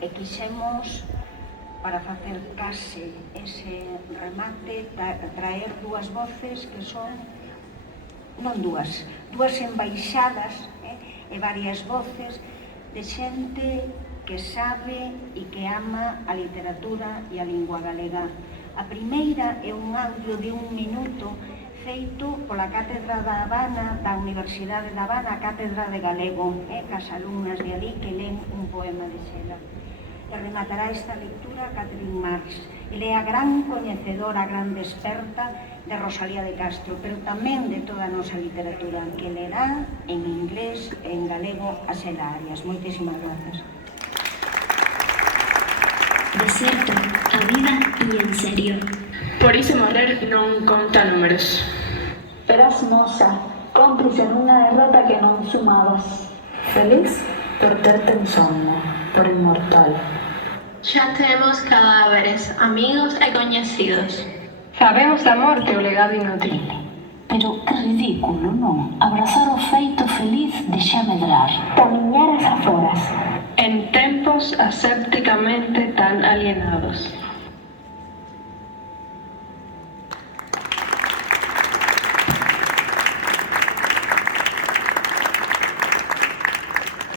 E quixemos, para facer case ese remate, traer dúas voces que son, non dúas embaixadas e varias voces de xente que sabe e que ama a literatura e a lingua galega. A primeira é un audio de 1 minuto feito pola Cátedra da Habana, da Universidade da Habana, a Cátedra de Galego, cas alumnas de alí que len un poema de Xela. E rematará esta lectura Catherine Marx. Ele é a gran coñecedora, a gran experta de Rosalía de Castro, pero tamén de toda a nosa literatura, que lerá en inglés e en galego a Xela Arias. Moitísimas grazas. Deserto, a vida e en serio. Por iso morrer non conta números. Eras moza, cómplice nunha derrota que non sumabas. Feliz por terte un soño, por inmortal. Xa temos cadáveres, amigos e coñecidos. Sabemos da morte o legado inútil. Pero que ridículo, non? Abrazar o feito feliz de xa medrar. Camiñar as aforas. En tempos asépticamente tan alienados.